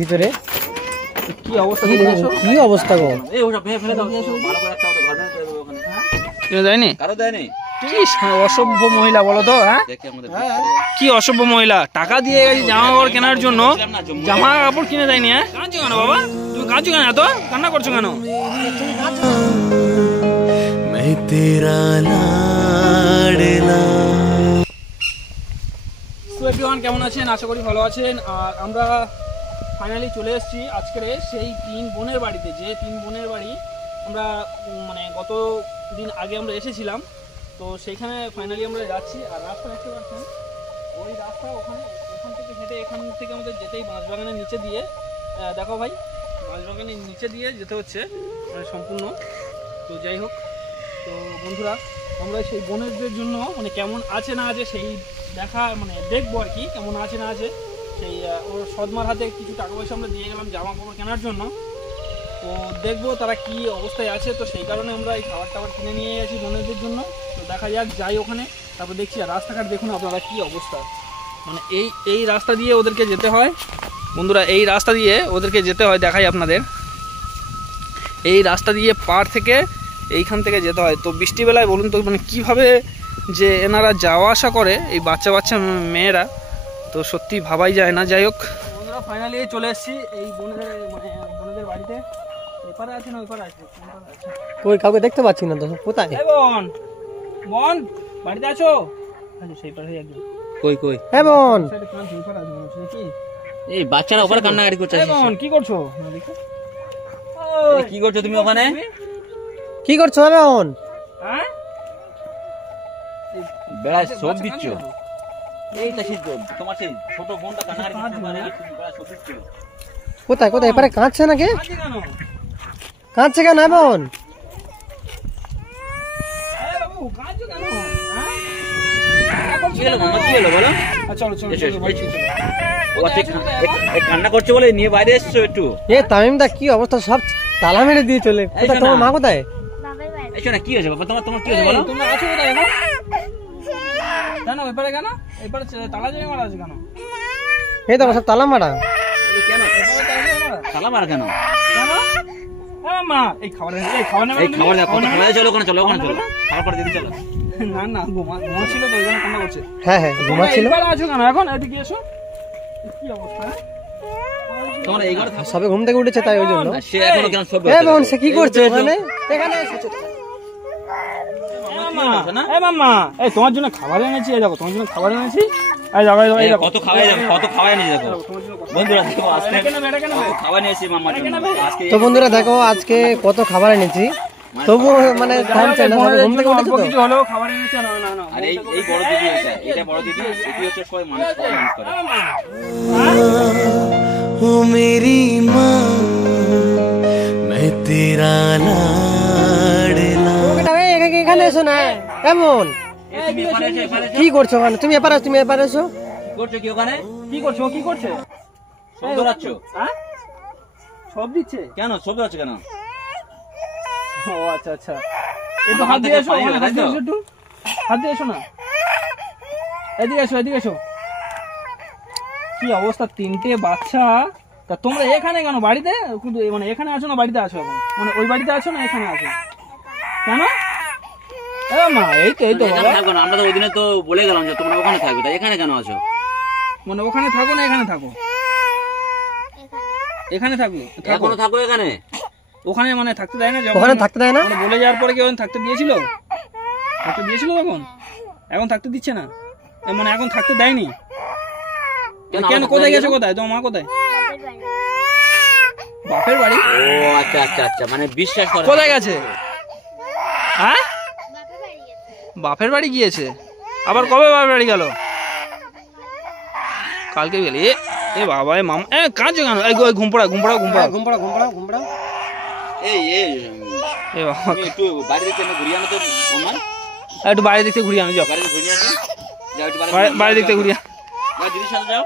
ভিতরে কি অবস্থা, কি অবস্থা গো? দেয়নি কি অসভ্য মহিলা বলো তো? হ্যাঁ কি অসভ্য মহিলা, টাকা দিয়ে গেছি জামা কাপড় কেনার জন্য, জামা কাপড় কিনে দেয়নি। হ্যাঁ কাঁদছো কেন বাবা, তুমি কাঁদছো কেন, এত কান্না করছো কেন? কেমন আছেন? আশা করি ভালো আছেন। আর আমরা ফাইনালি চলে এসেছি আজকের সেই 3 বোনের বাড়িতে, যে 3 বোনের বাড়ি আমরা মানে গত দিন আগে আমরা এসেছিলাম। তো সেইখানে ফাইনালি আমরা যাচ্ছি। আর রাস্তা দেখতে পাচ্ছেন, ওই রাস্তা ওখান থেকে হেঁটে এখান থেকে আমাদের যেতেই বাঁশবাগানের নিচে দিয়ে, দেখো ভাই, বাঁশবাগানের নিচে দিয়ে যেতে হচ্ছে মানে সম্পূর্ণ। তো যাই হোক, তো বন্ধুরা আমরা সেই বোনেদের জন্য মানে কেমন আছে না আছে সেই দেখা মানে দেখবো আর কি, কেমন আছে না আছে সেই। ওর সদমার হাতে কিছু টাকা পয়সা আমরা দিয়ে গেলাম জামা কাপড় কেনার জন্য। তো দেখবো তারা কি অবস্থায় আছে। তো সেই কারণে আমরা এই খাবার টাবার কিনে নিয়ে গেছি বোনেদের জন্য। তো দেখা যাক, যাই ওখানে, তারপর দেখছি। আর রাস্তাঘাট দেখুন আপনারা কি অবস্থা, মানে এই রাস্তা দিয়ে ওদেরকে যেতে হয় বন্ধুরা, এই রাস্তা দিয়ে ওদেরকে যেতে হয়। দেখাই আপনাদের, এই রাস্তা দিয়ে পার থেকে এইখান থেকে যেতে হয়। তো বৃষ্টিবেলায় বলুন তো মানে কীভাবে যে এনারা যাওয়া আসা করে এই বাচ্চা বাচ্চা মেয়েরা, তো সত্যি ভাবাই যায় না। যাই হোক বন্ধুরা, ফাইনালি চলে এসেছি এই বোনেদের বাড়িতে। এপারে আছে না ওইপারে আছে? কই কাউকে দেখতে পাচ্ছি না তো, কোথায়? বোন, বোন বাড়িতে আছো? আচ্ছা সেই পাশে একদম। কই কই? হ্যাঁ বোন, এই বাচ্চারা ওপরে কান্নাকাটি করছে। বোন কি করছো? কি করছো তুমি ওখানে? কি করছো বোন? হ্যাঁ বেড়ায় সব দিচ্ছ। এইটা সেই তোমার সেই ছোট বোনটা কান্নাকাটি করছে, বেড়ায় সব দিচ্ছ। কোথায় কোথায়? এপারে কাঁদছে নাকি? কাঁদছে কেন বোন? কান্না করছে বলে নিয়ে বাইরে এসছো একটু। এ তামিম দা কি অবস্থা, সব তালা মেরে দিয়ে চলে। কোথায় তোমার মা? কোথায়? এসো না, কি হয়েছে বাবা তোমার? তোমার কি হয়েছে বলো? তোমরা আছো কোথায় এখন? কেন এপারে কেন? এপারে তালা জমে মারা আছে কেন? এই তো সব তালা মারা। কেন তালা মারা কেন? মা এই খাবার চলো ওখানে, চলো ওখানে, চলো খাবার দিদি চলো। না না ঘুমাচ্ছিল তো, ওই জন্য কান্না করছে। হ্যাঁ হ্যাঁ ঘুমাচ্ছিল। আছো কেন এখন? এদিকে এসো। কি অবস্থা তোমার? এই ঘরে সবে ঘুম থেকে উঠেছে তাই ওই জন্য। সে এখনো কেন সব? এ বোন সে কি করছে ওখানে? এখানে এসেছে। মামা এই তোমার জন্য খাবার এনেছি, এই দেখো তোমার জন্য খাবার এনেছি। কত খাওয়াই যাবে, কত খাওয়াই নিয়ে দেখো বন্ধুরা, দেখো আজকে খাবার নিয়েছি মামার জন্য। তো বন্ধুরা দেখো আজকে কত খাবার এনেছি, তবু মানে থামছে না, ঘুম থেকে উঠেছে তো। কিছু হলো খাবার এনেছে। না না না, আর এই বড় দিদি, এটা বড় দিদি, এটি হচ্ছে সবাই মানুষ করে। ও মেরি মা मैं तेरा लाडला। এখানে এসো না এমন কি করছো? মানে তুমি এপারে, তুমি এপারে এসো। করছো কি ওখানে? কি করছো? কি করছে? সব ধরাচ্ছ? হ্যাঁ সব দিচ্ছে কেন? সব ধরাচ্ছ কেন? ও আচ্ছা আচ্ছা, একটু হাত দিয়ে এসো, হাত দিয়ে এসো, একটু হাত দিয়ে এসো না। এদিকে এসো, এদিকে এসো। কি অবস্থা, 3টে বাচ্চা। তা তোমরা এখানে কেন? বাড়িতে মানে এখানে আছো না বাড়িতে আছো এখন? মানে ওই বাড়িতে আছো না এখানে আছো কেন? মা এই তো আমরা তো ওই দিনে তো বলে গেলাম যে তোমরা ওখানে থাকবে, তাই এখানে কেন আছো? মানে ওখানে থাকো না এখানে থাকো? এখানে থাকো, এখনো থাকো এখানে? ওখানে মানে থাকতে দেয় না? ওখানে থাকতে দেয় না মানে বলে যাওয়ার পরে কি ওখানে থাকতে দিয়েছিল? থাকতে দিয়েছিল তখন, এখন থাকতে দিচ্ছে না? মানে এখন থাকতে দেয়নি কেন? কোথায় গেছে? কোথায় তোমার মা? কোথায়? বাপের বাড়ি? ও আচ্ছা আচ্ছা আচ্ছা, মানে বিশ্বাস করে। কোথায় গেছে? হ্যাঁ বাপের বাড়ি গিয়েছে। আবার কবে বাপের বাড়ি গেল? কালকে গেলে। এ বাবা, এ মামা কাঁদছো কেন? এই ঘুম পড়া ঘুম পড়া ঘুম পড়া ঘুম পড়া ঘুম পড়া ঘুম পড়া। এই বাবা একটু বাইরে দিকে ঘুরিয়ে আনো তো আমার। একটু বাইরে দিকে ঘুরিয়ে আনো, যাও বাইরে ঘুরিয়ে আনো, যাও একটু বাইরে দিকে ঘুরিয়ে আনো, দিদির সাথে যাও।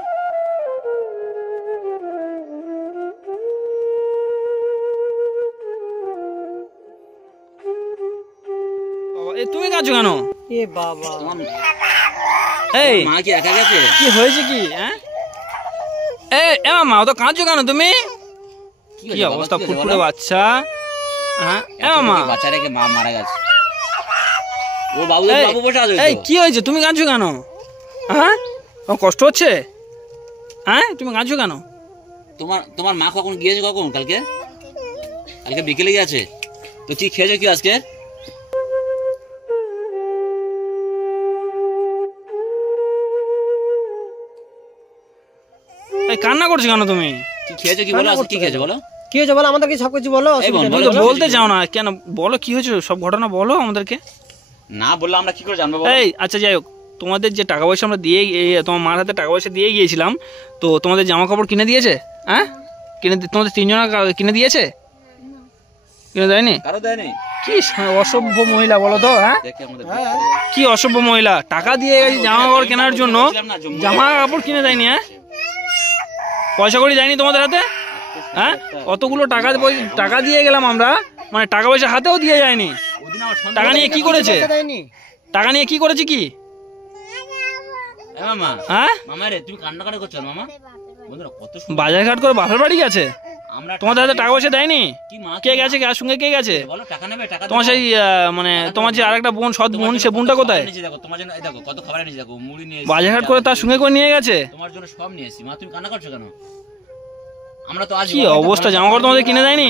তুমি কাঁদছো কেন? এ বাবা, এই মা কি একা গেছে? কি হয়েছে কি? হ্যাঁ এ মামা অত কাঁদছো কেন তুমি? কি অবস্থা, ফুটফুটে বাচ্চা। হ্যাঁ এ মামা, বাচ্চা রেখে মা মারা গেছে। ও বাবু বাবু বসে আছে। এই কি হয়েছে, তুমি কাঁদছো কেন? হ্যাঁ তোমার কষ্ট হচ্ছে? হ্যাঁ তুমি কাঁদছো কেন? তোমার মা কখন গিয়েছে? কখন? কালকে বিকেলে গেছে। তো কি খেয়েছো কি আজকে? এই কান্না করছো কেন তুমি? কি খেয়েছো কি বলো? আজকে কি খেয়েছো বলো? কি হয়েছে বলো, আমাদেরকে সবকিছু বলো। তুমি তো বলতে চাও না কেন? বলো কি হয়েছে, সব ঘটনা বলো আমাদেরকে। না বললে আমরা কি করে জানবো? এই আচ্ছা যাই হোক, তোমাদের যে টাকা পয়সা আমরা দিয়ে তোমার মার হাতে টাকা পয়সা দিয়ে গিয়েছিলাম, তো তোমাদের জামা কাপড় কিনে দিয়েছে? হ্যাঁ তোমাদের তিনজনের কিনে দিয়েছে? কিনে দেয়নি? কারো দেয়নি। কি অসভ্য মহিলা বলো তো। হ্যাঁ কি অসভ্য মহিলা, টাকা দিয়ে গেছি জামা কাপড় কেনার জন্য, জামা কাপড় কিনে দেয়নি? হ্যাঁ পয়সা করি দেয়নি তোমাদের হাতে? হ্যাঁ অতগুলো টাকা দিয়ে গেলাম আমরা, মানে টাকা পয়সা হাতেও দিয়ে যায়নি। টাকা নিয়ে কি করেছে? টাকা নিয়ে কি করেছে কি? হ্যাঁ তুমি কান্নাকাটা করছো মামা? বাজার ঘাট করে বাপের বাড়ি গেছে, তোমাদের হাতে টাকা পয়সা দেয়নি? কে গেছে, কার সঙ্গে কে গেছে? তোমার সেই মানে তোমার যে আরেকটা বোন, সৎ বোন, সে বোনটা কোথায়? বাজার ঘাট করে তার সঙ্গে করে নিয়ে গেছে। তোমার জন্য সব নিয়ে এসেছি মা, তুমি কান্না করছো কেন? কি অবস্থা, জামা কাপড় তোমাদের কিনে দেয়নি?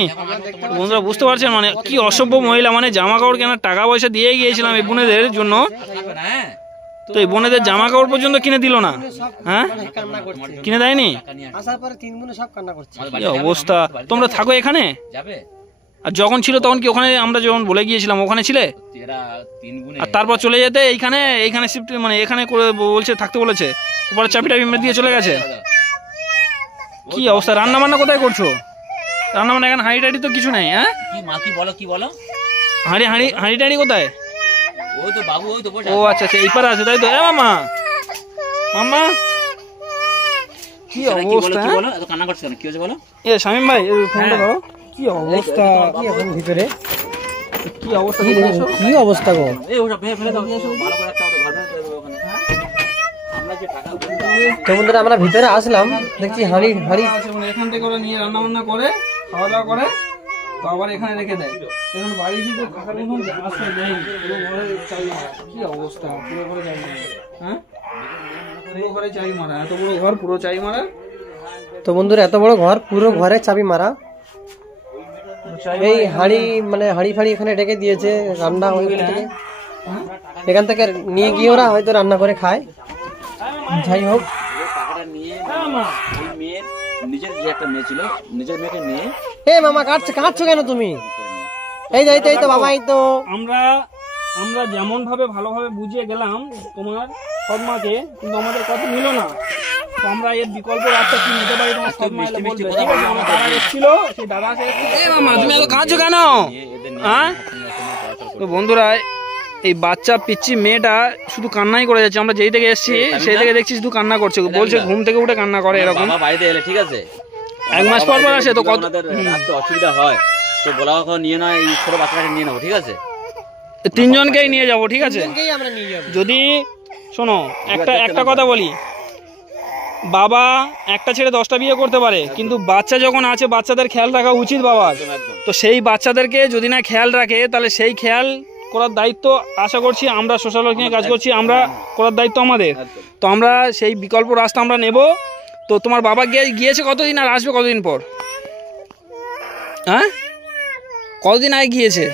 বন্ধুরা বুঝতে পারছেন মানে কি অসভ্য মহিলা, মানে জামা কাপড় কেনার টাকা পয়সা দিয়ে গিয়েছিলাম এই বোনেদের জন্য, তো এই বোনেদের জামা কাপড় পর্যন্ত কিনে দিল না। হ্যাঁ কিনে দেয়নি? কি অবস্থা, তোমরা থাকো এখানে? আর যখন ছিল তখন কি ওখানে, আমরা যখন বলে গিয়েছিলাম ওখানে ছিলে? আর তারপর চলে যেতে এইখানে শিফট, মানে এখানে করে বলছে থাকতে বলেছে, উপরে চাবিটা দিয়ে চলে গেছে। কি অবস্থা, রান্না বান্না কোথায় করছো? রান্না বান্না এখানে হাঁড়ি টাড়ি তো কিছু নেই। হ্যাঁ কি বলো হাঁড়ি টাড়ি কোথায়? ওই তো বাবু, ওই তো বসে। ও আচ্ছা আচ্ছা, এই পারে আছে তাই তো। এ মামা মামা কি অবস্থা, কি বলো? এত কান্না করছো কেন? কি হয়েছে বলো? এ শামিম ভাই ফোনটা দাও। কি অবস্থা, কি এখন ভিতরে কি অবস্থা, কি অবস্থা গো? এই ওটা ফেলে দাও, ভালো করে একটা ঘর বানিয়ে দেবো ওখানে। আমরা যে টাকা তো বন্ধুরা আমরা ভিতরে আসলাম, দেখছি হাঁড়ি আছে, মানে এখান থেকে ওরা নিয়ে রান্না বান্না করে খাওয়া দাওয়া করে, তো আবার এখানে রেখে দেয়। এখন বাড়ি থেকে থাকার মতন আসতে নেই, পুরো ঘরে চাবি মারা। কি অবস্থা, পুরো ঘরে চাবি মারা। হ্যাঁ পুরো ঘরে চাবি মারা, এত বড় ঘর পুরো চাবি মারা। তো বন্ধুরা এত বড় ঘর, পুরো ঘরে চাবি মারা। এই হাঁড়ি মানে হাঁড়ি ফাড়ি এখানে রেখে দিয়েছে, রান্না ওইখান থেকে, এখান থেকে নিয়ে গিয়ে ওরা হয়তো রান্না করে খায়। যাই হোক, টাকাটা নিয়ে ওই মেয়ের নিজের যে একটা মেয়ে ছিল, নিজের মেয়েকে নিয়ে। এ মামা কাঁদছো কেন তুমি? এই তো বাবা, এই তো আমরা যেমন ভাবে ভালোভাবে বুঝিয়ে গেলাম তোমার সৎ মাকে, কিন্তু আমাদের কথা নিল না। তো আমরা এর বিকল্প রাস্তা কি নিতে পারি তোমার সৎ মা এলে বলবে। ঠিক আছে, আমার দাদা এসেছিল, সেই দাদা এ মামা তুমি এত কাঁদছো কেন? হ্যাঁ তো বন্ধুরা এই বাচ্চা পিচ্ছি মেয়েটা শুধু কান্নাই করে যাচ্ছে। আমরা যেই থেকে এসেছি সেই থেকে দেখছি শুধু কান্না করছে, বলছে ঘুম থেকে উঠে কান্না করে এরকম। বাড়িতে এলে ঠিক আছে, 1 মাস পর আসে, তো কত অসুবিধা হয় তো বলা নিয়ে না, এই ছোট বাচ্চাটাকে নিয়ে নেবো। ঠিক আছে, 3 জনকেই নিয়ে যাবো। ঠিক আছে, যদি শোনো একটা কথা বলি, বাবা একটা ছেড়ে 10টা বিয়ে করতে পারে, কিন্তু বাচ্চা যখন আছে বাচ্চাদের খেয়াল রাখা উচিত বাবার। তো সেই বাচ্চাদেরকে যদি না খেয়াল রাখে, তাহলে সেই খেয়াল করার দায়িত্ব আশা করছি আমরা সোশ্যাল ওয়ার্ক নিয়ে কাজ করছি, আমরা করার দায়িত্ব আমাদের। তো আমরা সেই বিকল্প রাস্তা আমরা নেব। তো তোমার বাবা গিয়েছে কতদিন, আর আসবে কতদিন পর? হ্যাঁ কতদিন আগে গিয়েছে?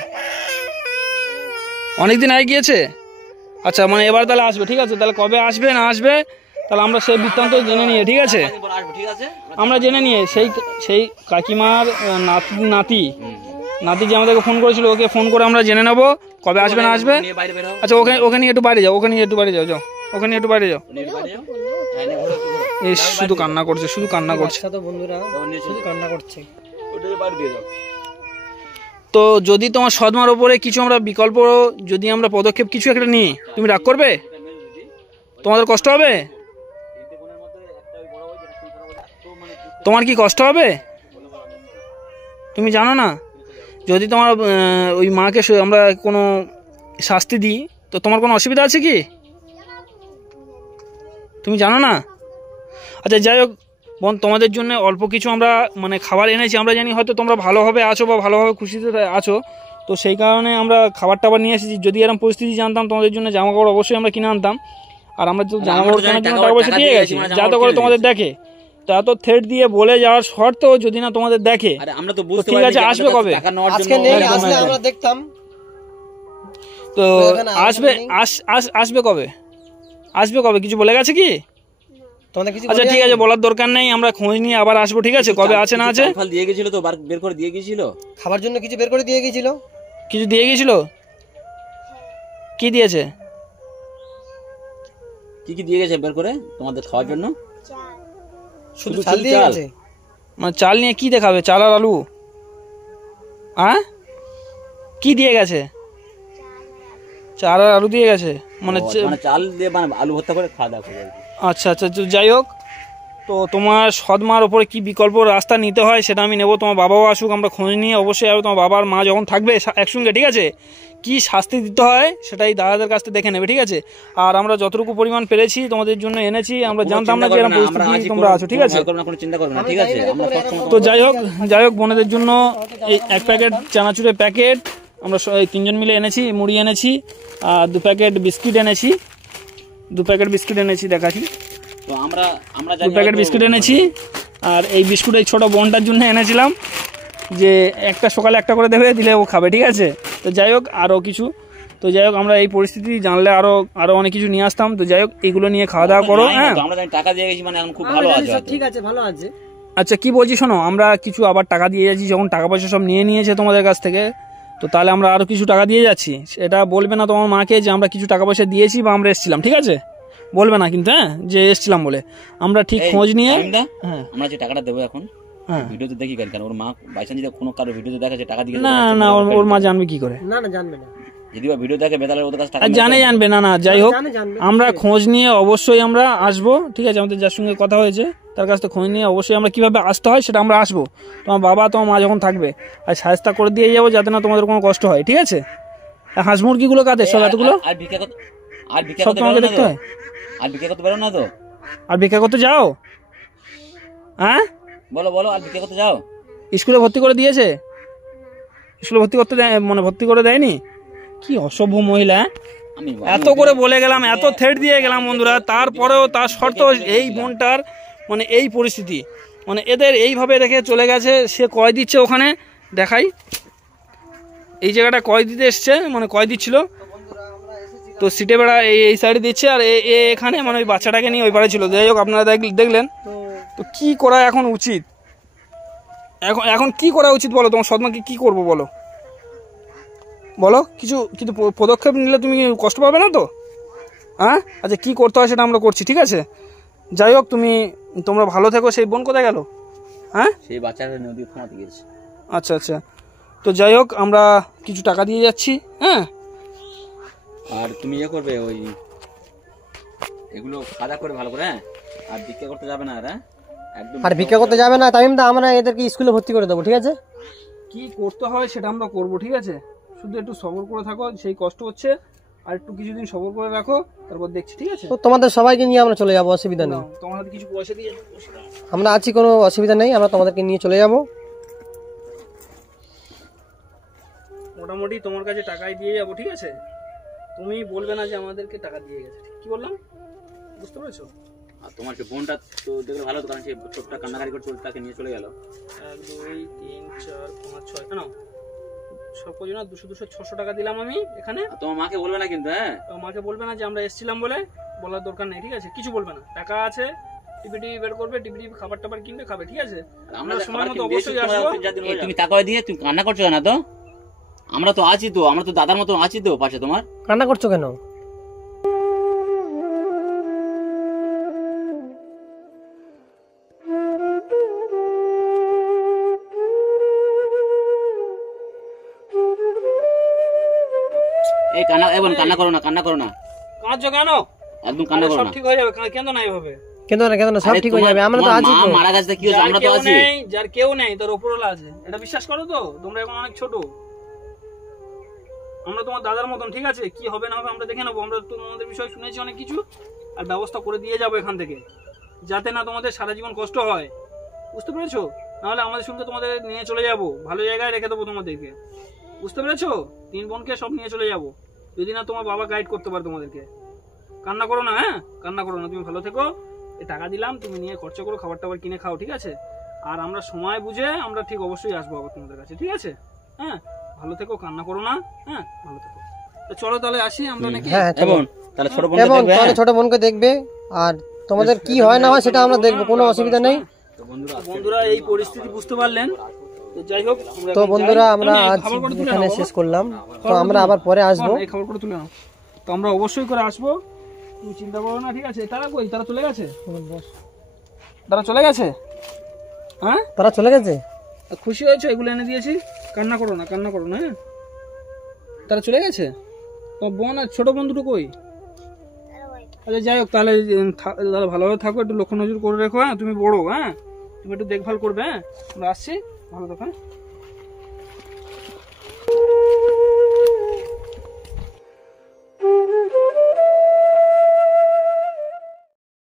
অনেকদিন আগে গিয়েছে। আচ্ছা মানে এবার তাহলে আসবে। ঠিক আছে, তাহলে কবে আসবে না আসবে তাহলে আমরা সেই বৃত্তান্ত জেনে নিয়ে, ঠিক আছে আমরা জেনে নিয়ে সেই কাকিমার নাতি যে আমাদেরকে ফোন করেছিল, ওকে ফোন করে আমরা জেনে নেবো কবে আসবে না আসবে। আচ্ছা ওখানে নিয়ে একটু বাইরে যাও, ওখানে নিয়ে একটু বাইরে যাও, ওখানে একটু বাইরে যাও। এই শুধু কান্না করছে, শুধু কান্না করছে। তো বন্ধুরা শুধু কান্না করছে। তো যদি তোমার সৎমার ওপরে কিছু আমরা বিকল্প, যদি আমরা পদক্ষেপ কিছু একটা নিই, তুমি রাগ করবে? তোমাদের কষ্ট হবে? তোমার কি কষ্ট হবে? তুমি জানো না, যদি তোমার ওই মাকে আমরা কোনো শাস্তি দিই, তো তোমার কোনো অসুবিধা আছে কি? তুমি জানো না? আচ্ছা যাই হোক, বোন তোমাদের জন্য অল্প কিছু আমরা মানে খাবার এনেছি। আমরা জানি হয়তো তোমরা ভালোভাবে আছো বা ভালোভাবে খুশিতে আছো, তো সেই কারণে আমরা খাবার টাবার নিয়ে এসেছি। যদি এরকম পরিস্থিতি জানতাম তোমাদের জন্য জামা কাপড় অবশ্যই আমরা কিনে আনতাম। আর আমরা তো জামা কাপড় কেনার জন্য টাকা পয়সা দিয়ে গেছি, যাতে করে তোমাদের দেখে। তো এত থ্রেট দিয়ে বলে যাওয়ার শর্তেও যদি না তোমাদের দেখে, আমরা তো বুঝতে ঠিক আছে, আসবে কবে? আজকে নেই, আসলে আমরা দেখতাম। তো আসবে আসবে কবে? আসবে কবে কিছু বলে গেছে কি? তোমাদের কিছু আচ্ছা ঠিক আছে, বলার দরকার নেই, আমরা খোঁজ নিয়ে আবার আসবো, ঠিক আছে? কবে আছে না আছে ফল দিয়ে গেছিল তো, বের করে দিয়ে গেছিল খাবার জন্য কিছু বের করে দিয়ে গিয়েছিল। কিছু দিয়ে গেছিল? কি দিয়েছে? কি কি দিয়ে গেছে বের করে তোমাদের খাওয়ার জন্য? শুধু চাল দিয়ে গেছে। মানে চাল নিয়ে কি দেখাবে? চাল আর আলু? হ্যাঁ, কি দিয়ে গেছে? চাল আর আলু দিয়ে গেছে, মানে চাল দিয়ে মানে আলু ভর্তা করে খাওয়া দাওয়া করে। আচ্ছা আচ্ছা, যাই হোক, তো তোমার সৎমার ওপরে কি বিকল্প রাস্তা নিতে হয় সেটা আমি নেবো। তোমার বাবাও আসুক, আমরা খোঁজ নিয়ে অবশ্যই আসবো। তোমার বাবার মা যখন থাকবে একসঙ্গে, ঠিক আছে, কি শাস্তি দিতে হয় সেটাই দাদাদের কাছ থেকে দেখে নেবে, ঠিক আছে? আর আমরা যতটুকু পরিমাণ পেরেছি তোমাদের জন্য এনেছি। আমরা জানতাম না যে এরকম পরিস্থিতি তোমরা আছো, ঠিক আছে? তো যাই হোক, বোনেদের জন্য এই 1 প্যাকেট চানাচুরের প্যাকেট আমরা 3জন মিলে এনেছি, মুড়ি এনেছি, আর 2 প্যাকেট বিস্কিট এনেছি। 2 প্যাকেট বিস্কিট এনেছি, দেখাচ্ছি। তো আমরা 2 প্যাকেট বিস্কুট এনেছি। আর এই বিস্কুট এই ছোটো বোনটার জন্য এনেছিলাম, যে একটা সকালে একটা করে দেবে, দিলে ও খাবে, ঠিক আছে? তো যাই হোক, আরও কিছু, তো যাই হোক, আমরা এই পরিস্থিতি জানলে আরো অনেক কিছু নিয়ে আসতাম। তো যাই হোক, এইগুলো নিয়ে খাওয়া দাওয়া করো। হ্যাঁ, আমরা টাকা দিয়ে গেছি, মানে এখন খুব ভালো আছে, ঠিক আছে, ভালো আছে। আচ্ছা, কি বলছি শোনো, আমরা কিছু আবার টাকা দিয়ে যাচ্ছি। যখন টাকা পয়সা সব নিয়ে নিয়েছে তোমাদের কাছ থেকে, তো তাহলে আমরা আরও কিছু টাকা দিয়ে যাচ্ছি। সেটা বলবে না তোমার মাকে যে আমরা কিছু টাকা পয়সা দিয়েছি বা আমরা এসেছিলাম, ঠিক আছে? বলবে না কিন্তু, হ্যাঁ, যে এসেছিলাম বলে। আমরা ঠিক খোঁজ নিয়ে, হ্যাঁ, আমরা যে টাকাটা দেবো এখন, হ্যাঁ, ভিডিওতে দেখি কেন ওর মা বাইচান্স যদি কোনো কারো ভিডিওতে দেখা যে টাকা দিয়ে, না ওর মা জানবে কি করে? না জানবে না। যদি বা ভিডিও দেখে বেতালের ওদের কাছে টাকা জানবে না। যাই হোক, আমরা খোঁজ নিয়ে অবশ্যই আমরা আসবো, ঠিক আছে? আমাদের যার সঙ্গে কথা হয়েছে তার কাছ থেকে খোঁজ নিয়ে অবশ্যই আমরা কিভাবে আসতে হয় সেটা আমরা আসবো। তোমার বাবা তোমার মা যখন থাকবে, আর সাহায্য করে দিয়ে যাবো, যাতে না তোমাদের কোনো কষ্ট হয়, ঠিক আছে? হাঁস মুরগিগুলো কাদের সব এতগুলো? সব তোমাকে দেখতে হয়। আর ভিক্ষা করতে পারো না তো? আর ভিক্ষা করতে যাও? হ্যাঁ, বলো, আর ভিক্ষা করতে যাও? স্কুলে ভর্তি করে দিয়েছে? স্কুলে ভর্তি করতে মানে ভর্তি করে দেয়নি? কি অসভ্য মহিলা! এত করে বলে গেলাম, এত থ্রেট দিয়ে গেলাম বন্ধুরা, তারপরেও তার সত্ত্বেও এই বোনটার মানে এই পরিস্থিতি, মানে এদের এইভাবে রেখে চলে গেছে। সে কয় দিচ্ছে ওখানে, দেখাই, এই জায়গাটা কয় দিতে এসছে, মানে কয় দিচ্ছিল। তো সিটে বেড়া এই সাইডে দিচ্ছে, আর এখানে মানে ওই বাচ্চাটাকে নিয়ে ওই পারে ছিল। যাই হোক, আপনারা দেখলেন। তো কি করা এখন উচিত? এখন কি করা উচিত বলো? তোমার সৎমাকে কি করবো বলো? কিছু পদক্ষেপ নিলে তুমি কষ্ট পাবে না তো? হ্যাঁ, আচ্ছা, কি করতে হয় সেটা আমরা করছি, ঠিক আছে? যাই হোক, তোমরা ভালো থেকো। সেই বোন কোথায় গেল? হ্যাঁ, সেই বাচ্চাটা নদী ঘুমাতে গেছে। আচ্ছা, তো যাই হোক, আমরা কিছু টাকা দিয়ে যাচ্ছি। হ্যাঁ, আর তুমি ইয়ে করবে, ওই এগুলো খাওয়া করে ভালো করে, হ্যাঁ? আর ভিক্ষা করতে যাবে না, আর ভিক্ষা করতে যাবে না তামিম দা, আমরা এদেরকে স্কুলে ভর্তি করে দেবো, ঠিক আছে? কি করতে হয় সেটা আমরা করবো, ঠিক আছে? শুধু একটু সবর করে থাকো, সেই কষ্ট হচ্ছে, আর একটু কিছুদিন সবর করে রাখো, তারপর দেখছি, ঠিক আছে? তো তোমাদের সবাইকে নিয়ে আমরা চলে যাবো, অসুবিধা নেই। তোমার হাতে কিছু পয়সা দিয়ে আমরা আছি, কোনো অসুবিধা নেই, আমরা তোমাদেরকে নিয়ে চলে যাবো। মোটামুটি তোমার কাছে টাকাই দিয়ে যাবো, ঠিক আছে? তুমি বলবে না যে আমাদেরকে টাকা দিয়ে গেছে। কি বললাম, বুঝতে পেরেছো? আর তোমার যে বোনটা তো দেখলে ভালো, তো কারণ সে ছোটটা কান্নাকারি করে তাকে নিয়ে চলে গেল। 1 2 3 4 5 6, কেন সব কজন 200 600 টাকা দিলাম আমি এখানে। তোমার মাকে বলবে না কিন্তু, হ্যাঁ? মাকে বলবে না যে আমরা এসেছিলাম বলে, বলার দরকার নেই, ঠিক আছে? কিছু বলবে না। টাকা আছে, টিপি বের করবে, টিপি খাবার টাবার কিনবে, খাবে, ঠিক আছে? আমরা সময় মতো অবশ্যই আসবো। তুমি টাকা দিয়ে তুমি কান্না করছো না তো? আমরা তো আছি তো, আমরা তো দাদার মতো আছি তো পাশে। তোমার কান্না করছো কেন? এই কান্না করো না, কাঁদছো কেন? একদম কান্না করো না, সব ঠিক হয়ে যাবে, কেন না এভাবে? কেন না, সব ঠিক হয়ে যাবে, আমরা তো আছি তো। মারা গেছে, কি হয়েছে? আমরা তো আছি। যার কেউ নেই তার উপরওয়ালা আছে, এটা বিশ্বাস করো তো? তোমরা এখন অনেক ছোট, আমরা তোমার দাদার মতন, ঠিক আছে? কি হবে না হবে আমরা দেখে নেবো। আমরা তোমাদের বিষয় শুনেছি অনেক কিছু, আর ব্যবস্থা করে দিয়ে যাবো এখান থেকে, যাতে না তোমাদের সারা জীবন কষ্ট হয়, বুঝতে পেরেছো? নাহলে আমাদের সঙ্গে তোমাদের নিয়ে চলে যাব, ভালো জায়গায় রেখে দেবো তোমাদেরকে, বুঝতে পেরেছো? 3 বোনকে সব নিয়ে চলে যাব, যদি না তোমার বাবা গাইড করতে পারে তোমাদেরকে। কান্না করো না, হ্যাঁ কান্না করো না, তুমি ভালো থেকো। এই টাকা দিলাম, তুমি নিয়ে খরচা করো, খাবার টাবার কিনে খাও, ঠিক আছে? আর আমরা সময় বুঝে আমরা ঠিক অবশ্যই আসবো আবার তোমাদের কাছে, ঠিক আছে? হ্যাঁ ভালো থেকো, কান্না করো না, হ্যাঁ ভালো থেকো। তো চলো তাহলে আসি আমরা নাকি। হ্যাঁ এবং তাহলে ছোট বোন এবং তাহলে ছোট বোনকে দেখবে, আর তোমাদের কি হয় না হয় সেটা আমরা দেখবো, কোনো অসুবিধা নেই। বন্ধুরা এই পরিস্থিতি বুঝতে পারলেন, তো যাই হোক আমরা তো এখন বন্ধুরা যাই। আমরা এই আজ খাবার করে তুলে এখানে নাও, শেষ করলাম, তো খাবার আমরা করে আবার পরে আসবো। এই খাবার করে তুলে নাও, তো আমরা অবশ্যই করে আসবো, তুমি চিন্তা করো না, ঠিক আছে? তারা কই? তারা চলে গেছে? তারা চলে গেছে? হ্যাঁ তারা চলে গেছে? খুশি হয়েছো এগুলো এনে দিয়েছি? কান্না করো না, কান্না করো না, হ্যাঁ? তারা চলে গেছে? তোমার বোন আর ছোট বন্ধুটা কই? আচ্ছা যাই হোক, তাহলে তাহলে ভালোভাবে থাকো, একটু লক্ষ্য নজর করে রেখো, হ্যাঁ? তুমি বড়, হ্যাঁ তুমি একটু দেখভাল করবে, হ্যাঁ? আমরা আসছি, ভালো থাকো, হ্যাঁ?